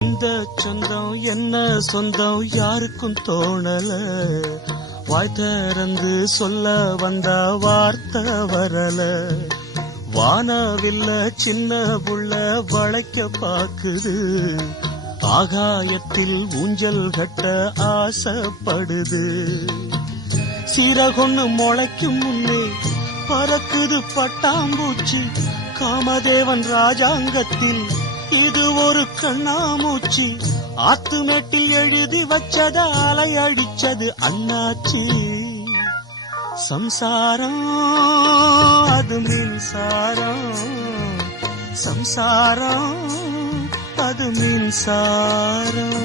இந்த சொந்தம் என்ன சொந்தம் யாருக்கும் தோணல, வாய் திறந்து சொல்ல வந்த வார்த்தை வரல. வானவில்ல சின்ன புள்ள வளைக்க பாக்குது, ஆகாயத்தில் ஊஞ்சல் கட்ட ஆசைப்படுது. சீரகொன்னு முளைக்கும் முன்னே பறக்குது பட்டாம்பூச்சி, காமதேவன் ராஜாங்கத்தில் இது ஒரு கண்ணாமூச்சி. ஆத்துமேட்டில் எழுதி வச்சத அலை அடிச்சது அண்ணாச்சி. சம்சாரம் அது மின்சாரம், சம்சாரம் அது மின்சாரம்.